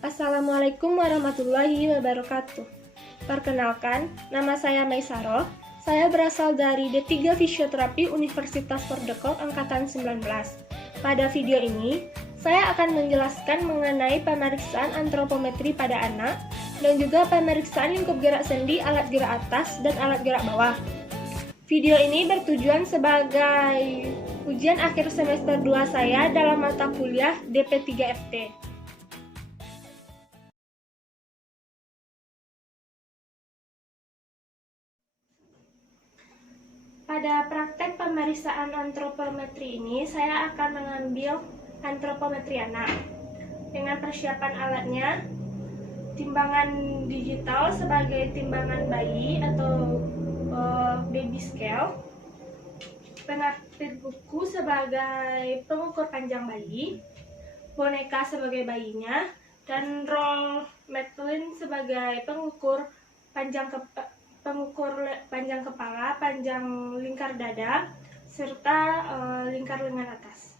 Assalamualaikum warahmatullahi wabarakatuh. Perkenalkan, nama saya Maisaroh. Saya berasal dari D3 Fisioterapi Universitas Pordekop Angkatan 19. Pada video ini, saya akan menjelaskan mengenai pemeriksaan antropometri pada anak dan juga pemeriksaan lingkup gerak sendi, alat gerak atas, dan alat gerak bawah. Video ini bertujuan sebagai ujian akhir semester 2 saya dalam mata kuliah DP3FT. Pada praktek pemeriksaan antropometri ini, saya akan mengambil antropometri anak. Dengan persiapan alatnya, timbangan digital sebagai timbangan bayi atau baby scale, penartit buku sebagai pengukur panjang bayi, boneka sebagai bayinya, dan roll Matlin sebagai pengukur panjang kepala, panjang lingkar dada, serta lingkar lengan atas.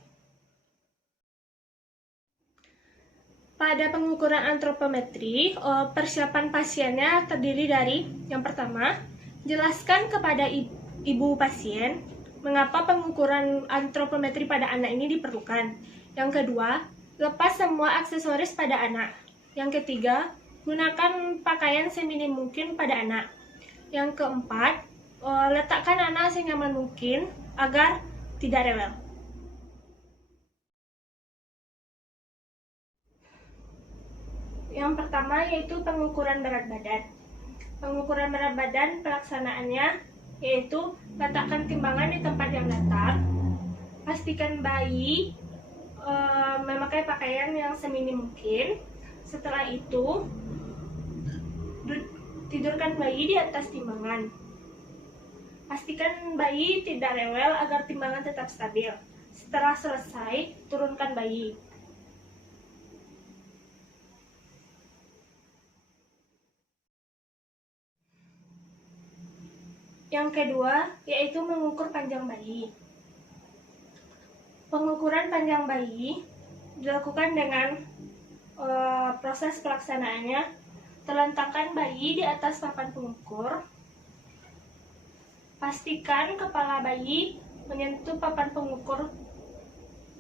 Pada pengukuran antropometri, persiapan pasiennya terdiri dari yang pertama, jelaskan kepada ibu pasien mengapa pengukuran antropometri pada anak ini diperlukan. Yang kedua, lepas semua aksesoris pada anak. Yang ketiga, gunakan pakaian seminim mungkin pada anak. Yang keempat, letakkan anak senyaman mungkin agar tidak rewel. Yang pertama yaitu pengukuran berat badan. Pengukuran berat badan pelaksanaannya yaitu letakkan timbangan di tempat yang datar. Pastikan bayi memakai pakaian yang seminim mungkin. Setelah itu, tidurkan bayi di atas timbangan. Pastikan bayi tidak rewel agar timbangan tetap stabil. Setelah selesai, turunkan bayi. Yang kedua, yaitu mengukur panjang bayi. Pengukuran panjang bayi dilakukan dengan proses pelaksanaannya. Letakkan bayi di atas papan pengukur. Pastikan kepala bayi menyentuh papan pengukur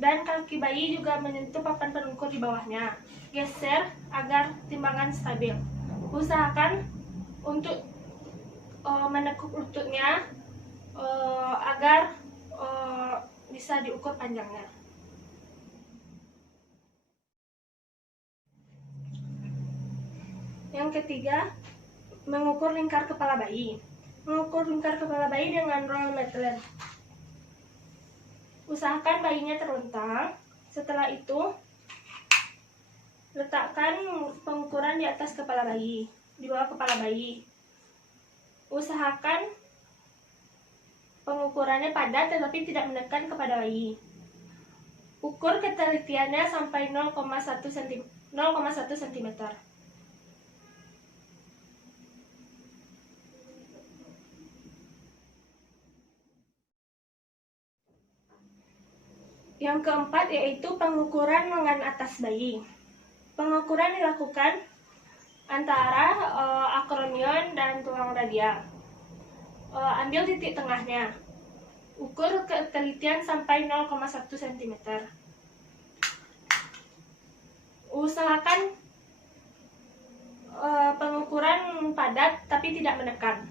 dan kaki bayi juga menyentuh papan pengukur di bawahnya. Geser agar timbangan stabil. Usahakan untuk menekuk lututnya agar bisa diukur panjangnya. Yang ketiga, mengukur lingkar kepala bayi. Mengukur lingkar kepala bayi dengan roll Matlin. Usahakan bayinya terlentang. Setelah itu, letakkan pengukuran di atas kepala bayi, di bawah kepala bayi. Usahakan pengukurannya padat tetapi tidak menekan kepada bayi. Ukur ketelitiannya sampai 0,1 cm. Yang keempat yaitu pengukuran lengan atas bayi. Pengukuran dilakukan antara akronion dan tulang radial. Ambil titik tengahnya. Ukur ketelitian sampai 0,1 cm. Usahakan pengukuran padat tapi tidak menekan.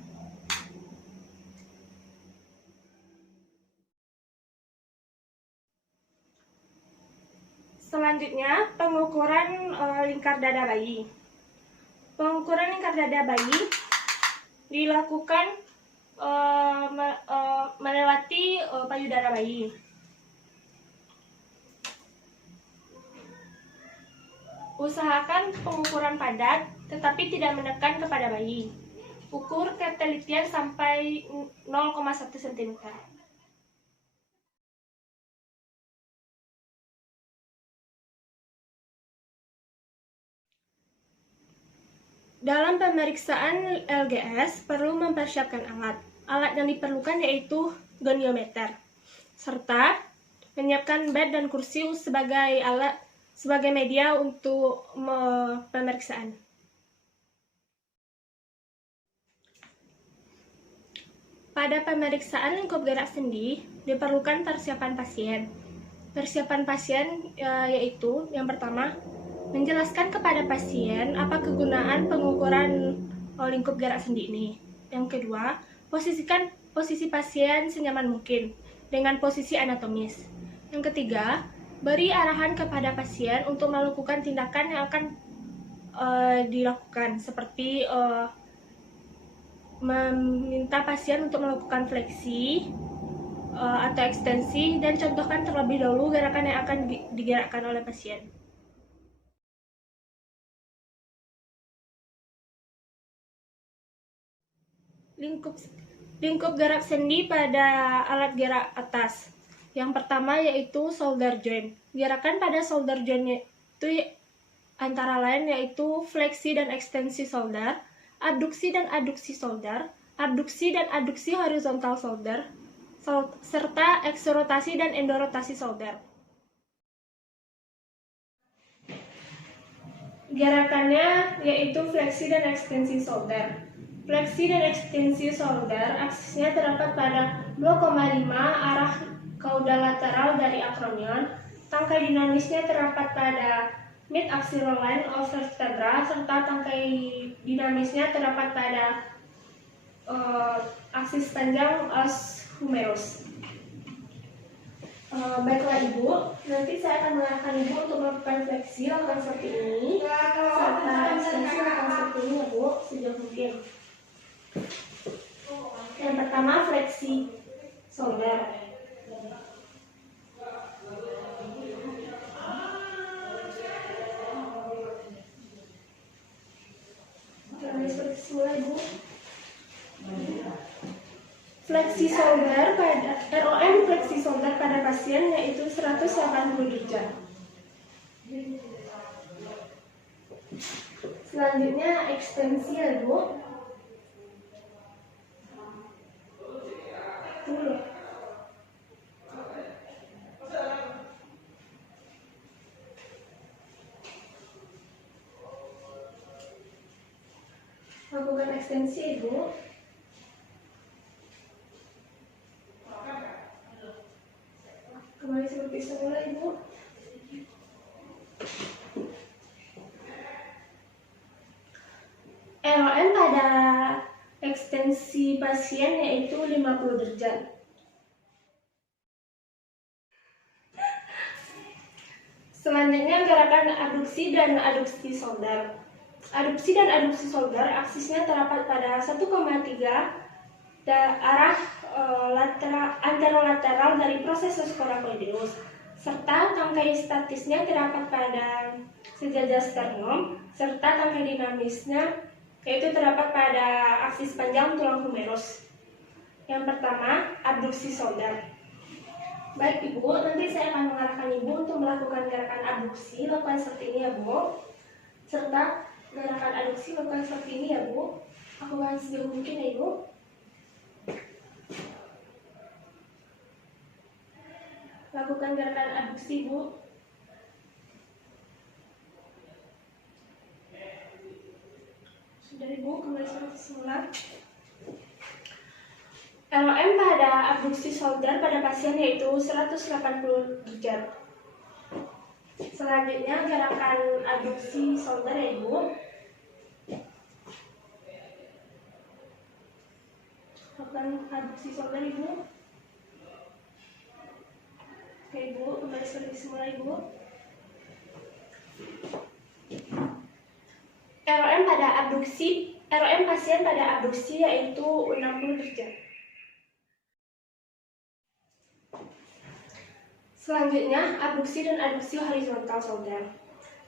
Selanjutnya, pengukuran lingkar dada bayi. Pengukuran lingkar dada bayi dilakukan melewati payudara bayi. Usahakan pengukuran padat tetapi tidak menekan kepada bayi. Ukur ketelitian sampai 0,1 cm. Dalam pemeriksaan LGS perlu mempersiapkan alat. Alat yang diperlukan yaitu goniometer, serta menyiapkan bed dan kursi sebagai alat sebagai media untuk pemeriksaan. Pada pemeriksaan lingkup gerak sendi, diperlukan persiapan pasien. Persiapan pasien yaitu yang pertama, menjelaskan kepada pasien apa kegunaan pengukuran lingkup gerak sendi ini. Yang kedua, posisikan posisi pasien senyaman mungkin dengan posisi anatomis. Yang ketiga, beri arahan kepada pasien untuk melakukan tindakan yang akan dilakukan, seperti meminta pasien untuk melakukan fleksi atau ekstensi, dan contohkan terlebih dahulu gerakan yang akan digerakkan oleh pasien. Lingkup gerak sendi pada alat gerak atas. Yang pertama yaitu shoulder joint. Gerakan pada shoulder joint itu antara lain yaitu fleksi dan ekstensi shoulder, abduksi dan aduksi shoulder, abduksi dan aduksi horizontal shoulder, serta eksorotasi dan endorotasi shoulder. Gerakannya yaitu fleksi dan ekstensi shoulder. Fleksi dan ekstensi shoulder aksisnya terdapat pada 2,5 arah kaudal lateral dari acromion. Tangkai dinamisnya terdapat pada mid-axillary line of vertebra, serta tangkai dinamisnya terdapat pada aksis panjang os humerus. Baiklah Ibu, nanti saya akan mengarahkan Ibu untuk melakukan fleksi, lakukan seperti ini, serta ekstensi lakukan seperti ini ya Bu, sejauh mungkin. Yang pertama fleksi shoulder. Fleksi shoulder pada ROM fleksi shoulder pada pasien yaitu 180 derajat. Selanjutnya ekstensi ya Bu. Lakukan ekstensi Ibu. Kembali seperti semula Ibu. ROM pada ekstensi pasien yaitu 50 derajat. Selanjutnya gerakan abduksi dan aduksi shoulder. Adduksi dan aduksi shoulder aksisnya terdapat pada 1,3 arah anterolateral dari processus coracoideus, serta tangkai statisnya terdapat pada sejajar sternum, serta tangkai dinamisnya yaitu terdapat pada aksis panjang tulang humerus. Yang pertama, abduksi shoulder. Baik Ibu, nanti saya akan mengarahkan Ibu untuk melakukan gerakan abduksi, lakukan seperti ini ya Bu, serta gerakan aduksi lakukan seperti ini ya Bu. Aku akan sejauh mungkin ya Ibu. Lakukan gerakan aduksi Bu. Sudah Ibu, kembali seperti semula. LOM pada abduksi shoulder pada pasien yaitu 180 derajat. Selanjutnya gerakan aduksi shoulder ya Ibu. Lakukan aduksi shoulder Ibu. Oke Ibu, kembali seperti semula Ibu. ROM pasien pada abduksi yaitu 60 derajat. Selanjutnya, abduksi dan aduksi horizontal shoulder.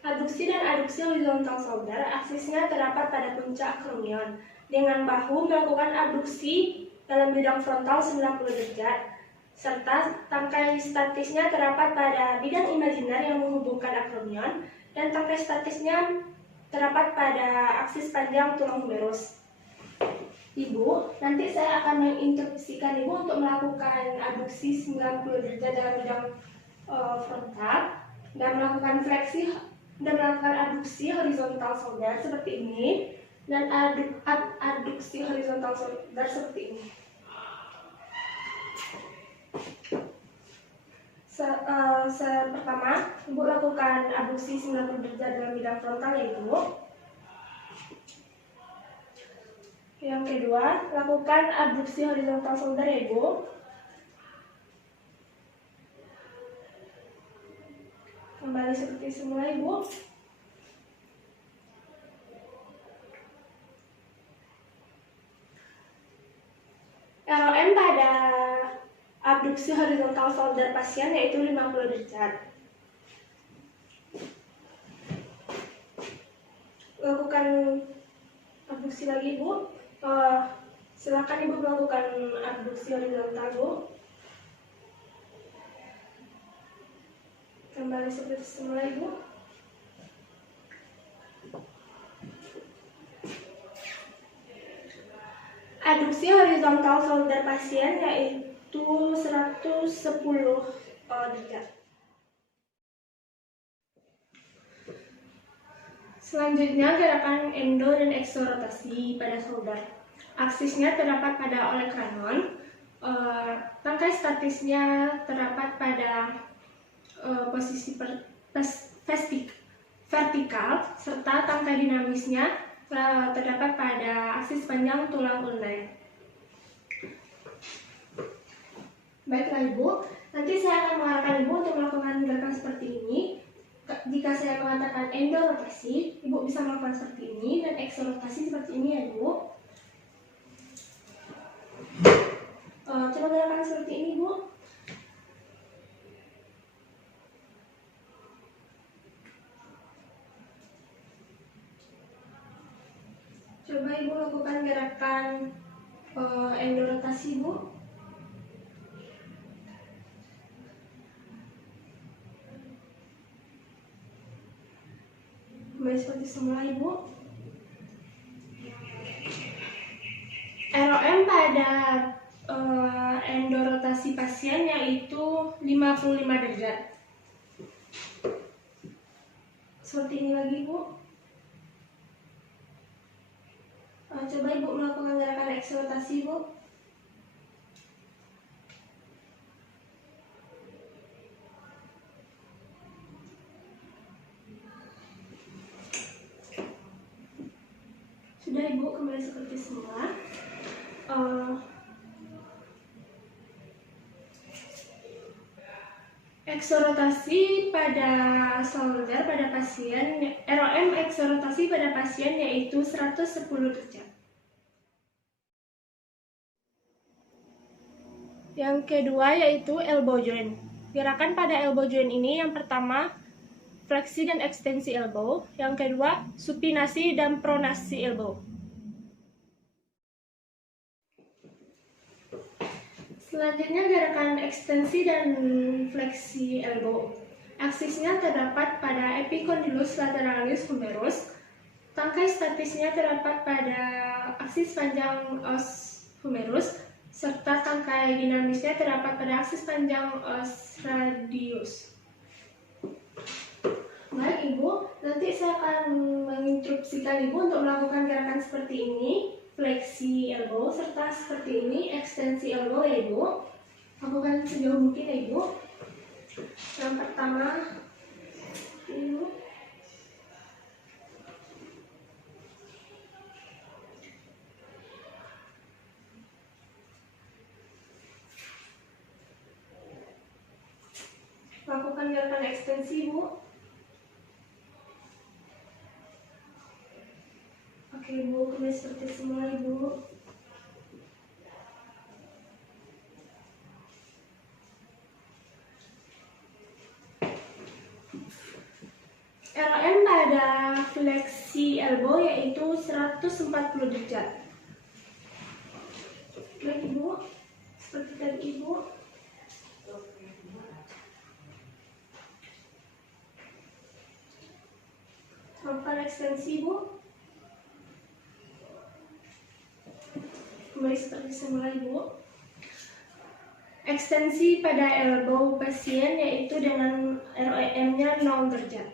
Abduksi dan aduksi horizontal shoulder aksisnya terdapat pada puncak acromion. Dengan bahu melakukan abduksi dalam bidang frontal 90 derajat, serta tangkai statisnya terdapat pada bidang imaginer yang menghubungkan acromion, dan tangkai statisnya terdapat pada aksis panjang tulang humerus. Ibu, nanti saya akan menginstruksikan Ibu untuk melakukan abduksi 90 derajat dalam bidang frontal, dan melakukan fleksi dan melakukan adduksi horizontal shoulder seperti ini dan adduksi horizontal shoulder seperti ini. Pertama, Ibu lakukan abduksi 90 derajat dalam bidang frontal ya Ibu. Yang kedua, lakukan abduksi horizontal shoulder ya Ibu. Kembali seperti semula Ibu. ROM pada abduksi horizontal shoulder pasien yaitu 50 derajat. Lakukan abduksi lagi Bu. Silakan Ibu melakukan abduksi horizontal Bu. Kembali seperti semula Ibu. Adduksi horizontal shoulder pasien yaitu 110 derajat. Selanjutnya gerakan endo dan eksorotasi pada shoulder. Aksisnya terdapat pada olecranon, tangkai statisnya terdapat pada posisi vertikal, serta tangkai dinamisnya terdapat pada aksis panjang tulang ulnar. Baiklah Ibu, nanti saya akan mengarahkan Ibu untuk melakukan gerakan seperti ini. Jika saya mengatakan endorotasi, Ibu bisa melakukan seperti ini, dan eksorotasi seperti ini ya Ibu. Coba gerakan seperti ini Bu. Coba Ibu lakukan gerakan endorotasi Bu. Kembali seperti semula Ibu. ROM pada endorotasi pasien yaitu 55 derajat. Seperti ini lagi Bu. Coba Ibu melakukan gerakan eksorotasi Bu. Sudah Ibu, kembali seperti semula. Eksorotasi pada shoulder pada pasien, ROM eksorotasi pada pasien yaitu 110 derajat. Yang kedua yaitu elbow joint. Gerakan pada elbow joint ini yang pertama fleksi dan ekstensi elbow, yang kedua supinasi dan pronasi elbow. Selanjutnya gerakan ekstensi dan fleksi elbow. Aksisnya terdapat pada epicondylus lateralis humerus. Tangkai statisnya terdapat pada aksis panjang os humerus, serta tangkai dinamisnya terdapat pada aksis panjang os radius. Baik Ibu, nanti saya akan menginstruksikan Ibu untuk melakukan gerakan seperti ini, fleksi elbow, serta seperti ini, ekstensi elbow ya Ibu. Lakukan sejauh mungkin ya Ibu. Yang pertama, Ibu. Lakukan gerakan ekstensi Bu. Oke Ibu, kembali seperti semula Ibu. ROM pada fleksi elbow yaitu 140 derajat. Baik Ibu, seperti tadi Ibu. Lakukan ekstensi Bu. Kembali seperti semula Ibu. Ekstensi pada elbow pasien yaitu dengan EM-nya 0 derajat.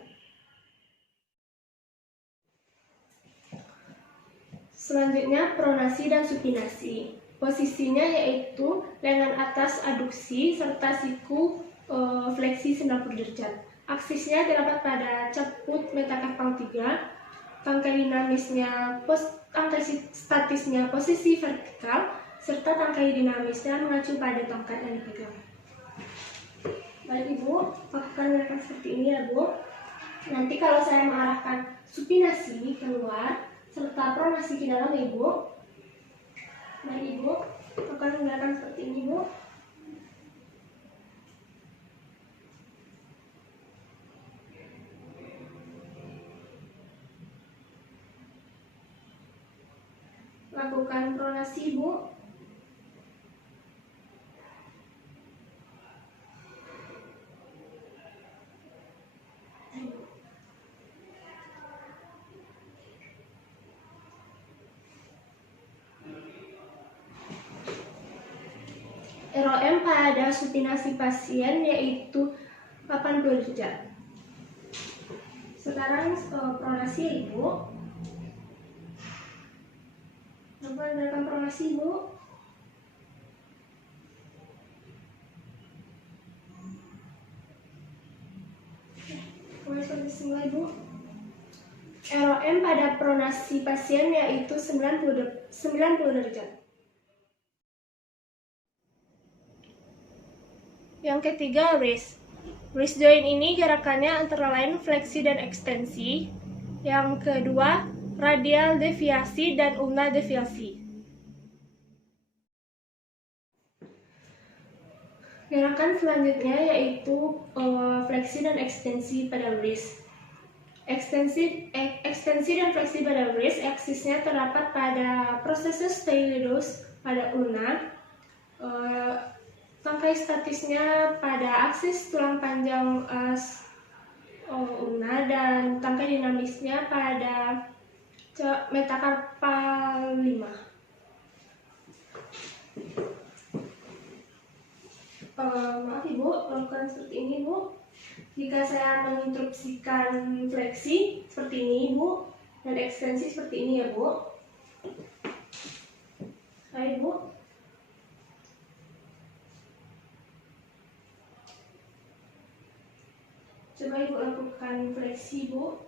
Selanjutnya pronasi dan supinasi. Posisinya yaitu lengan atas aduksi serta siku fleksi 90 derajat. Aksisnya terdapat pada caput metakarpal 3. Tangkai statisnya posisi vertikal, serta tangkai dinamisnya mengacu pada tongkat yang dipegang. Baik Ibu, lakukan gerakan seperti ini ya Bu. Nanti kalau saya mengarahkan supinasi keluar, serta pronasi ke dalam Ibu. Baik Ibu, lakukan gerakan seperti ini Bu. Lakukan pronasi Bu. ROM pada supinasi pasien yaitu 80 derajat. Sekarang pronasi Ibu. Lakukan pronasi Bu. Mulai seperti semula Ibu. ROM pada pronasi pasien yaitu 90 derajat. Yang ketiga, wrist. Wrist joint ini gerakannya antara lain fleksi dan ekstensi. Yang kedua, radial deviasi dan ulnar deviasi. Gerakan selanjutnya yaitu fleksi dan ekstensi pada wrist. Ekstensi dan fleksi pada wrist, aksisnya terdapat pada processus stylus pada ulnar. Tangkai statisnya pada aksis tulang panjang ulnar dan tangkai dinamisnya pada metakarpal 5. Maaf Ibu, lakukan seperti ini Bu. Jika saya menginstruksikan fleksi seperti ini Bu, dan ekstensi seperti ini ya Bu. Baik Bu. Coba Ibu lakukan fleksi Bu.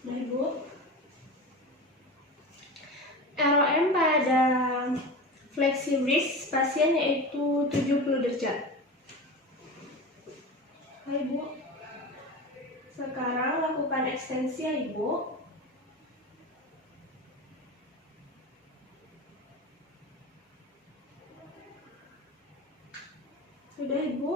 Baik Bu. ROM pada fleksi wrist pasien yaitu 70 derajat. Baik Bu. Sekarang lakukan ekstensi ya Ibu. Sudah Ibu.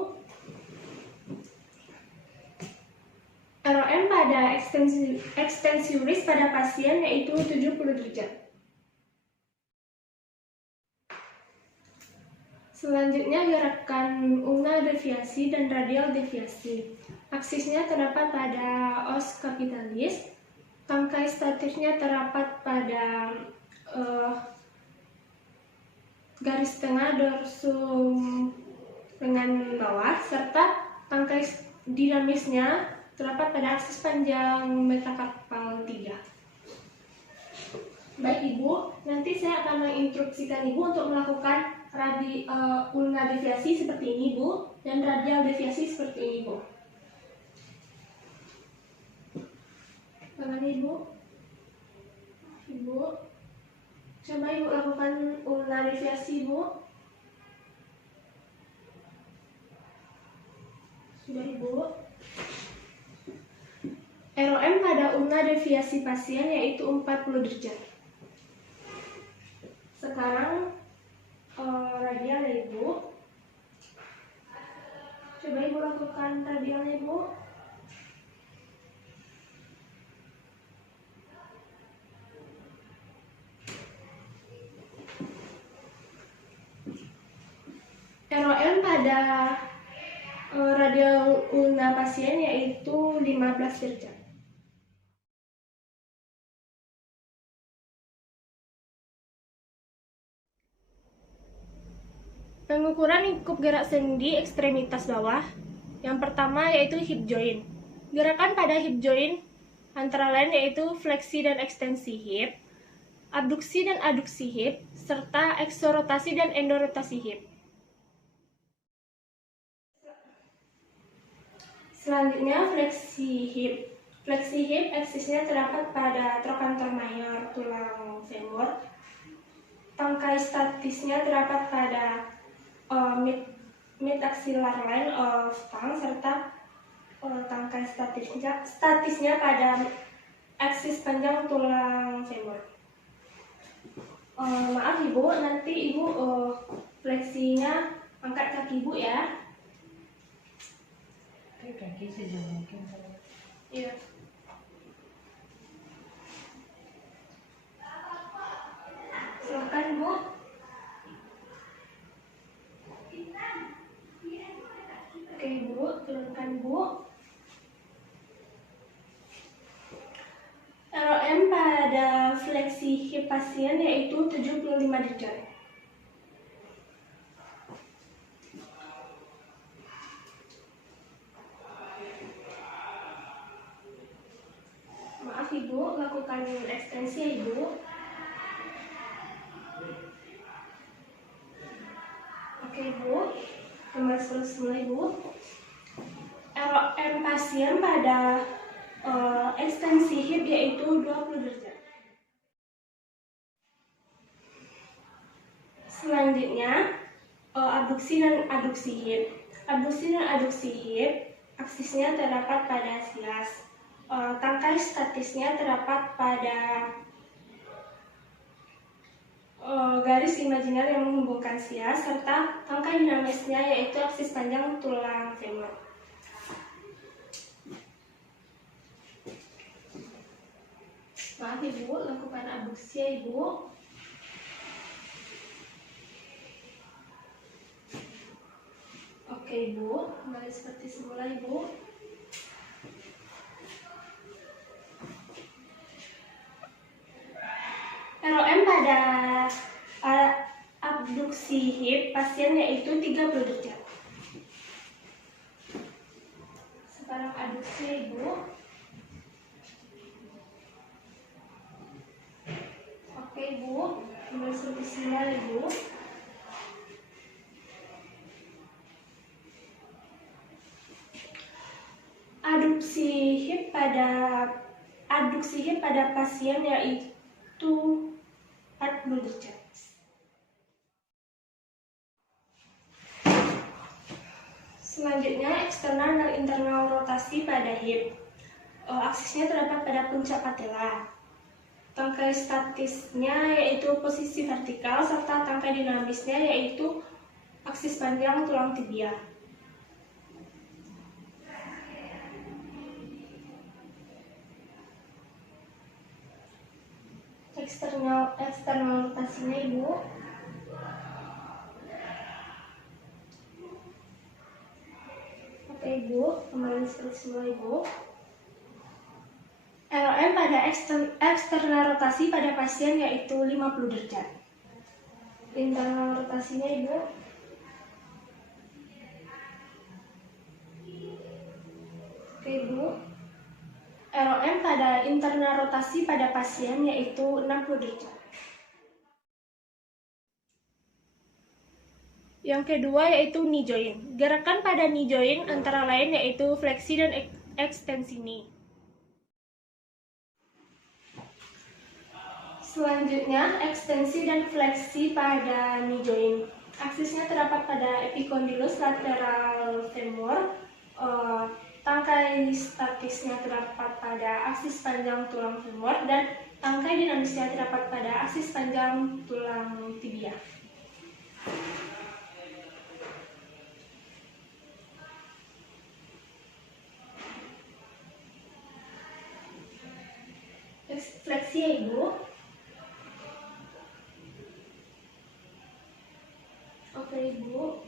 ROM pada ekstensi wrist pada pasien yaitu 70 derajat. Selanjutnya gerakan ulnar deviasi dan radial deviasi. Aksisnya terdapat pada os capitalis. Tangkai statisnya terdapat pada garis tengah dorsum lengan bawah, serta tangkai dinamisnya terdapat pada aksis panjang metakarpal 3. Baik Ibu, nanti saya akan menginstruksikan Ibu untuk melakukan ulnar deviasi seperti ini Bu, dan radial deviasi seperti ini Bu. Tangan Ibu. Ibu, coba Ibu lakukan ulnar deviasi Bu. Sudah Ibu. ROM pada ulnar deviasi pasien yaitu 40 derajat. Sekarang radial ya Ibu. Coba Ibu lakukan radial ya Ibu. ROM pada radial ulnar pasien yaitu 15 derajat. Pengukuran lingkup gerak sendi ekstremitas bawah. Yang pertama yaitu hip joint. Gerakan pada hip joint antara lain yaitu fleksi dan ekstensi hip, abduksi dan aduksi hip, serta eksorotasi dan endorotasi hip. Selanjutnya fleksi hip. Fleksi hip aksisnya terdapat pada trochanter mayor tulang femur. Tangkai statisnya terdapat pada mid axillary line of tongue serta tangkai statisnya pada aksis panjang tulang femur. Maaf ibu, nanti ibu fleksinya angkat kaki ibu ya. Kaki sejauh mungkin. Iya. Silakan bu. Oke bu, turunkan bu. ROM pada fleksi hip pasien yaitu 75 derajat. Maaf ibu, lakukan ekstensi ya ibu. Oke bu, kembali semula ibu. ROM pasien pada ekstensi hip yaitu 20 derajat. Selanjutnya abduksi dan aduksi hip. Abduksi dan aduksi hip aksisnya terdapat pada sias. Tangkai statisnya terdapat pada garis imajiner yang menghubungkan sias serta tangkai dinamisnya yaitu aksis panjang tulang femur. Maaf ibu, lakukan abduksi ya ibu. Oke ibu, kembali seperti semula ibu. ROM pada abduksi hip pasien yaitu 30 derajat. Sekarang aduksi ibu. Oke ibu, kembali seperti semula ibu. Aduksi hip pada pasien yaitu 40 derajat. Selanjutnya eksternal dan internal rotasi pada hip. Aksisnya terdapat pada puncak patella. Tangkai statisnya yaitu posisi vertikal serta tangkai dinamisnya yaitu aksis panjang tulang tibia. Eksternal rotasinya ibu. Oke ibu, kembali seperti semula ibu. ROM pada eksternal rotasi pada pasien yaitu 50 derajat. Internal rotasinya ibu. Oke ibu. ROM pada internal rotasi pada pasien yaitu 60 derajat. Yang kedua yaitu knee joint. Gerakan pada knee joint antara lain yaitu fleksi dan ekstensi knee. Selanjutnya, ekstensi dan fleksi pada knee joint. Aksisnya terdapat pada epicondylus lateral femur. Tangkai statisnya terdapat pada aksis panjang tulang femur dan tangkai dinamisnya terdapat pada aksis panjang tulang tibia. Fleksi ya ibu. Oke ibu.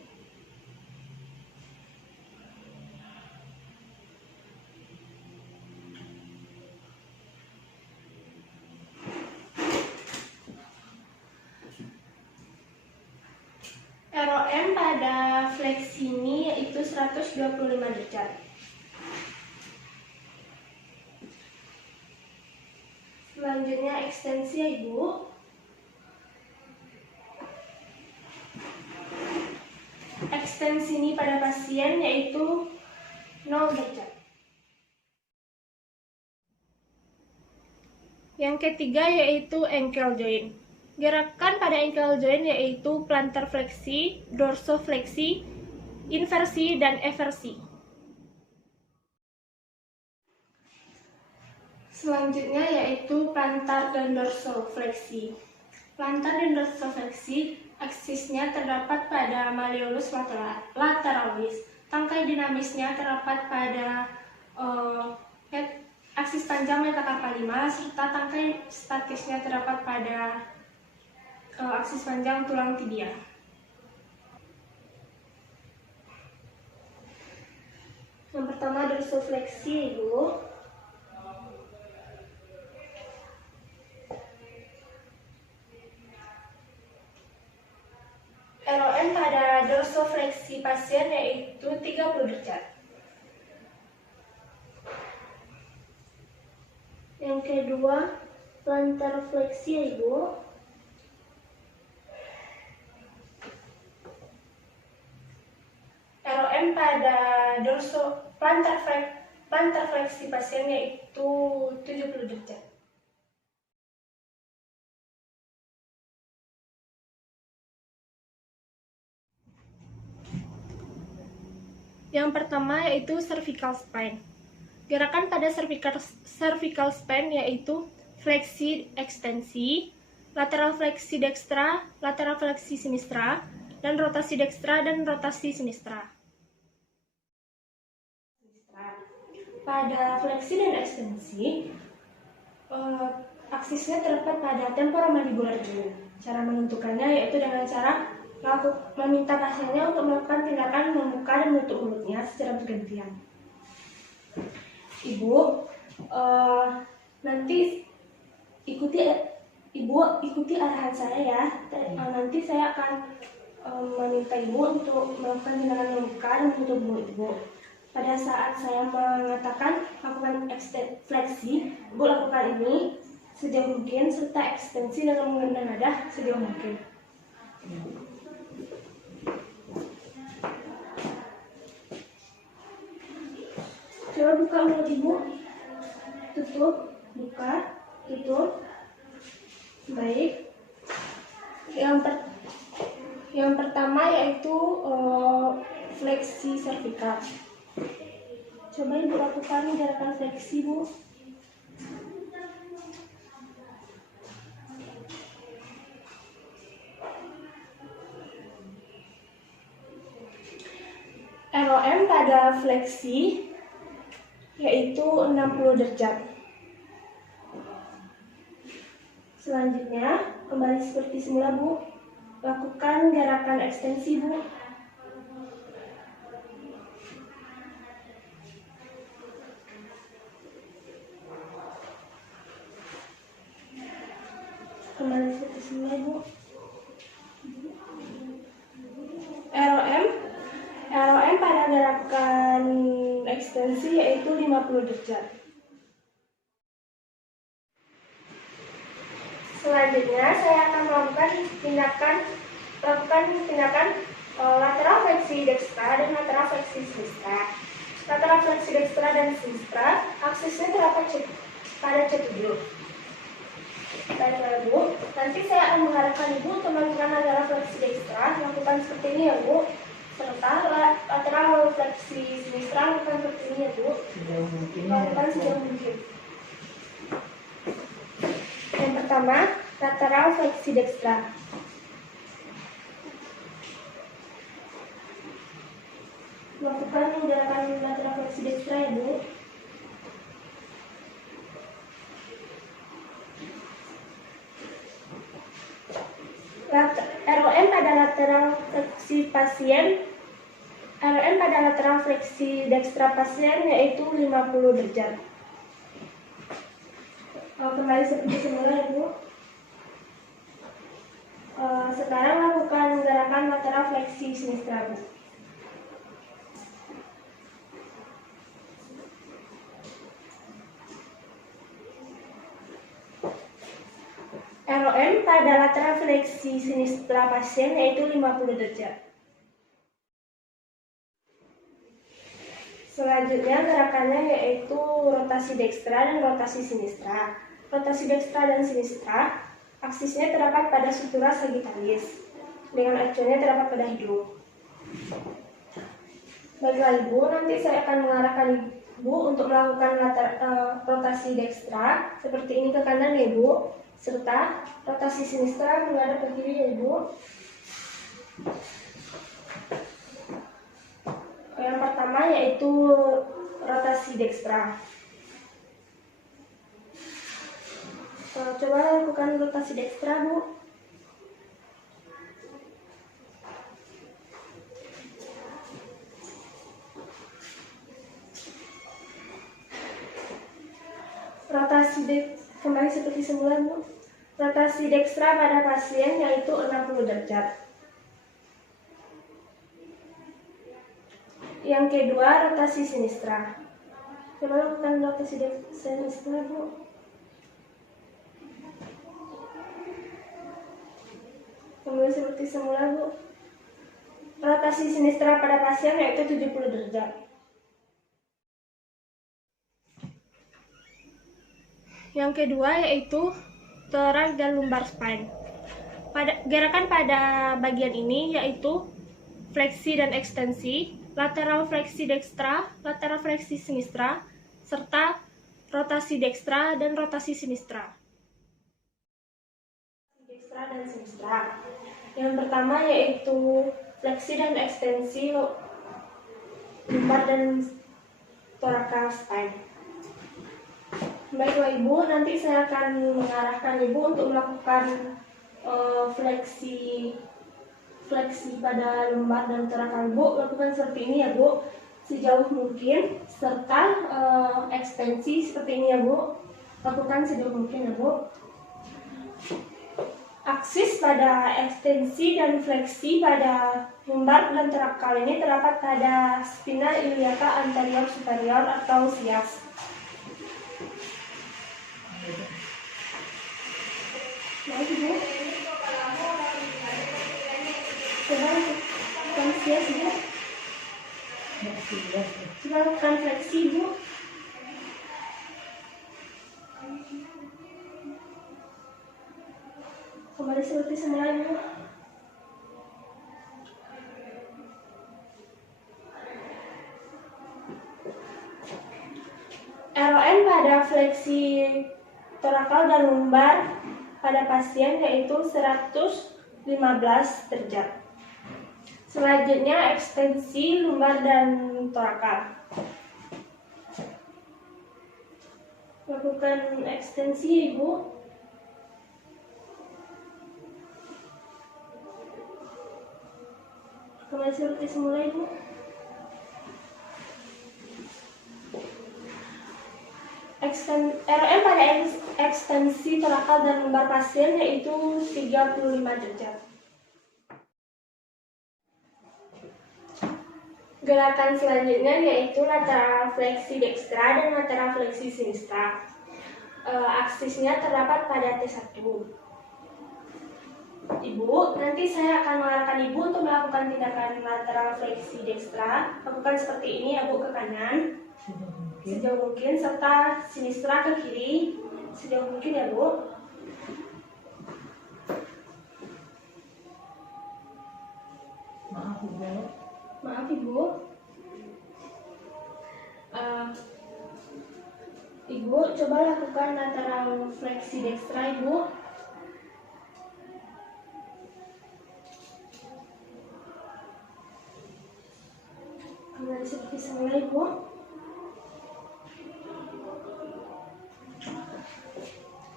ROM pada fleksi ini yaitu 125 derajat. Selanjutnya ekstensi ya Ibu. Ekstensi ini pada pasien yaitu 0 derajat. Yang ketiga yaitu ankle joint. Gerakan pada ankle joint yaitu plantar fleksi, dorsofleksi, inversi, dan eversi. Selanjutnya yaitu plantar dan dorsofleksi. Plantar dan dorsofleksi aksisnya terdapat pada malleolus lateralis. Tangkai dinamisnya terdapat pada aksis panjang metakarpal 5 serta tangkai statisnya terdapat pada aksis panjang tulang tibia. Yang pertama dorsofleksi, Ibu. ROM pada dorsofleksi pasien yaitu 30 derajat. Yang kedua, plantar fleksi ya Ibu. ROM pada plantar fleksi pasien yaitu 70 derajat. Yang pertama yaitu cervical spine. Gerakan pada cervical spine yaitu fleksi ekstensi, lateral fleksi dekstra, lateral fleksi sinistra, dan rotasi dekstra dan rotasi sinistra. Pada fleksi dan ekstensi, aksisnya terdapat pada temporomandibular joint. Cara menentukannya yaitu dengan cara meminta pasiennya untuk melakukan tindakan membuka dan menutup mulutnya secara bergantian. Ibu, nanti ikuti arahan saya ya. Nanti saya akan meminta Ibu untuk melakukan tindakan membuka dan menutup mulut Ibu. Pada saat saya mengatakan lakukan fleksi, Ibu lakukan ini sejauh mungkin serta ekstensi dengan menggunakan nada sejauh mungkin. Coba buka mulut Ibu, tutup, buka, tutup. Baik. Yang pertama yaitu fleksi servikal. Coba Ibu lakukan gerakan fleksi, Bu. ROM pada fleksi yaitu 60 derajat. Selanjutnya, kembali seperti semula, Bu. Lakukan gerakan ekstensi, Bu. Kembali seperti semula, Bu. ROM pada gerakan ekstensi yaitu 50 derajat. Selanjutnya saya akan melakukan tindakan lateral fleksi dekstra dan lateral fleksi sinistra. Lateral fleksi dekstra dan sinistra aksisnya terdapat pada C7. Baiklah Bu, nanti saya akan mengarahkan Ibu untuk melakukan lateral fleksi dekstra. Lakukan seperti ini ya Bu. Serta lateral fleksi sinistra lakukan seperti ini ya Bu. Lakukan sejauh mungkin. Yang pertama, lateral fleksi dekstra. Lakukan gerakan lateral fleksi dekstra ya Bu. ROM pada lateral fleksi pasien, ROM pada lateral fleksi dekstra pasien yaitu 50 derajat. Kembali seperti semula ya Bu. Sekarang lakukan gerakan gerakan lateral fleksi sinistra, Bu. ROM pada lateral fleksi sinistra pasien yaitu 50 derajat. Selanjutnya gerakannya yaitu rotasi dekstra dan rotasi sinistra. Rotasi dekstra dan sinistra, aksisnya terdapat pada sutura sagittalis, dengan acuannya terdapat pada hidung. Baiklah Ibu, nanti saya akan mengarahkan Ibu untuk melakukan rotasi dekstra, seperti ini ke kanan ya Ibu, serta rotasi sinistra menghadap ke kiri ya Ibu. Yang pertama yaitu rotasi dekstra. Coba lakukan rotasi dekstra, Bu. Kembali seperti semula, Bu. Rotasi dekstra pada pasien yaitu 60 derajat. Yang kedua, rotasi sinistra. Coba lakukan rotasi sinistra, Bu. Kembali seperti semula, Bu. Rotasi sinistra pada pasien yaitu 70 derajat. Yang kedua yaitu thorax dan lumbar spine. Gerakan pada bagian ini yaitu fleksi dan ekstensi, lateral fleksi dekstra, lateral fleksi sinistra, serta rotasi dekstra dan rotasi sinistra. Dekstra dan sinistra. Yang pertama yaitu fleksi dan ekstensi lumbar dan thoracal spine. Baiklah Ibu, nanti saya akan mengarahkan Ibu untuk melakukan fleksi pada lumbar dan thoracal. Bu, lakukan seperti ini ya Bu, sejauh mungkin, serta ekstensi seperti ini ya Bu, lakukan sejauh mungkin ya Bu. Aksis pada ekstensi dan fleksi pada lumbar dan thoracal ini terdapat pada spina iliaca anterior superior atau sias. Baik Bu, coba lakukan sias Bu. Coba lakukan fleksi Bu. Kembali seperti semula Bu. ROM pada fleksi thoracal dan lumbar pada pasien yaitu 115 derajat. Selanjutnya ekstensi lumbar dan thoracal. Lakukan ekstensi Ibu. Kembali seperti semula Ibu. ROM pada ekstensi thoracal dan lumbar pasien yaitu 35 derajat. Gerakan selanjutnya yaitu lateral fleksi dekstra dan lateral fleksi sinistra. Aksisnya terdapat pada T1. Ibu, nanti saya akan mengarahkan Ibu untuk melakukan tindakan lateral fleksi dekstra. Lakukan seperti ini ya Bu, ke kanan sejauh mungkin, serta sinistra ke kiri sejauh mungkin ya Bu. Maaf Ibu. Ibu coba lakukan lateral fleksi dekstra Ibu. Kembali seperti semula Ibu.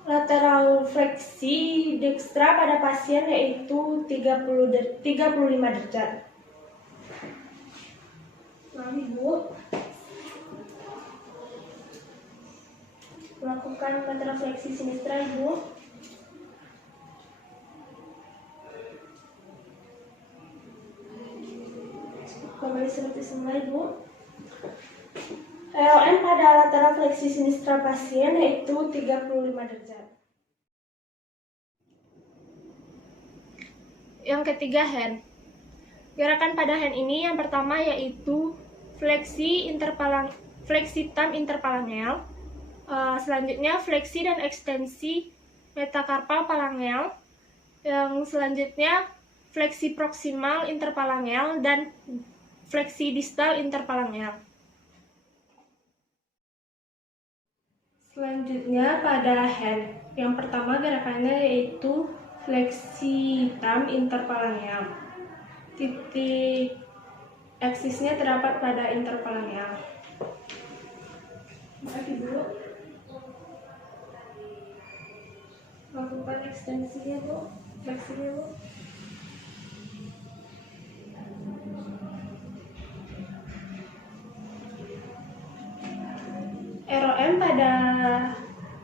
Lateral fleksi dekstra pada pasien yaitu 35 derajat. Nah Ibu, melakukan lateral fleksi sinistra Ibu. kembali seperti semula, Ibu. ROM pada lateral fleksi sinistra pasien yaitu 35 derajat. Yang ketiga, hand. Gerakan pada hand ini yang pertama yaitu fleksi thumb interphalangeal. Selanjutnya fleksi dan ekstensi metakarpal phalangeal. Yang selanjutnya fleksi proksimal interphalangeal dan fleksi distal interphalangeal. Selanjutnya pada hand, yang pertama gerakannya yaitu fleksi thumb interphalangeal. Titik aksisnya terdapat pada interphalangeal. Maaf Ibu. Lakukan ekstensinya Bu, fleksinya Bu. ROM pada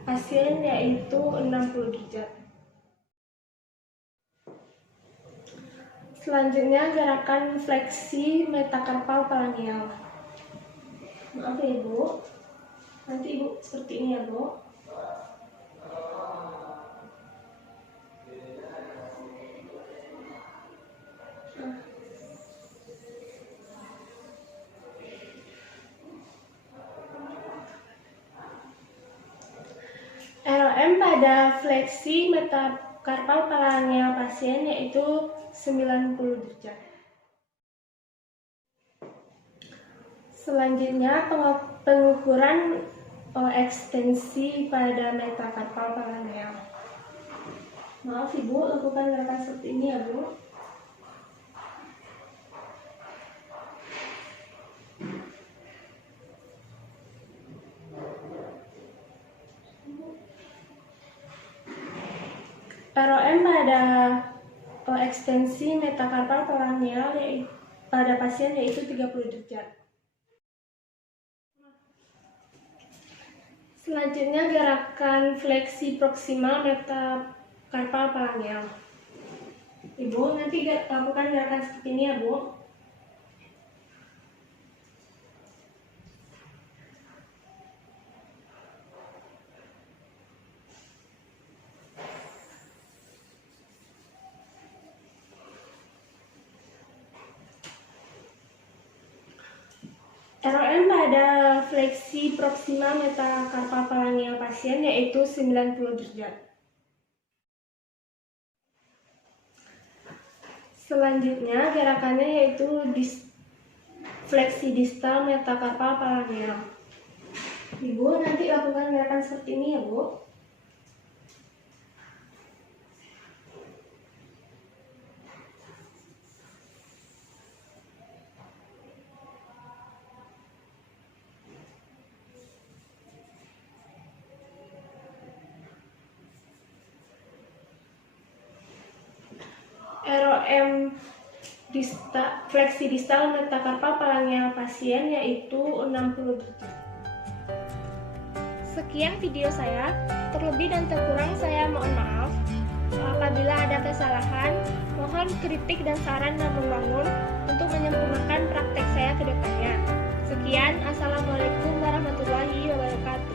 pasien yaitu 60 derajat. Selanjutnya gerakan fleksi metakarpal phalangeal. Maaf ya Ibu, nanti Ibu seperti ini ya Bu. ROM pada fleksi metakarpal phalangeal pasien yaitu 90 derajat. Selanjutnya pengukuran ekstensi pada metakarpal phalangeal. Maaf Ibu, lakukan gerakan seperti ini ya Bu. ROM pada ekstensi metakarpal phalangeal pada pasien yaitu 30 derajat. Selanjutnya gerakan fleksi proksimal metakarpal phalangeal. Ibu nanti lakukan gerakan seperti ini ya Bu. ROM pada fleksi proksimal metakarpal phalangeal pasien yaitu 90 derajat. Selanjutnya gerakannya yaitu fleksi distal metakarpal phalangeal. Ibu nanti lakukan gerakan seperti ini ya Bu. ROM fleksi distal metakarpal phalangeal pasien yaitu 60 derajat. Sekian video saya, terlebih dan terkurang saya mohon maaf. Apabila ada kesalahan, mohon kritik dan saran yang membangun untuk menyempurnakan praktek saya ke depannya. Sekian, Assalamualaikum warahmatullahi wabarakatuh.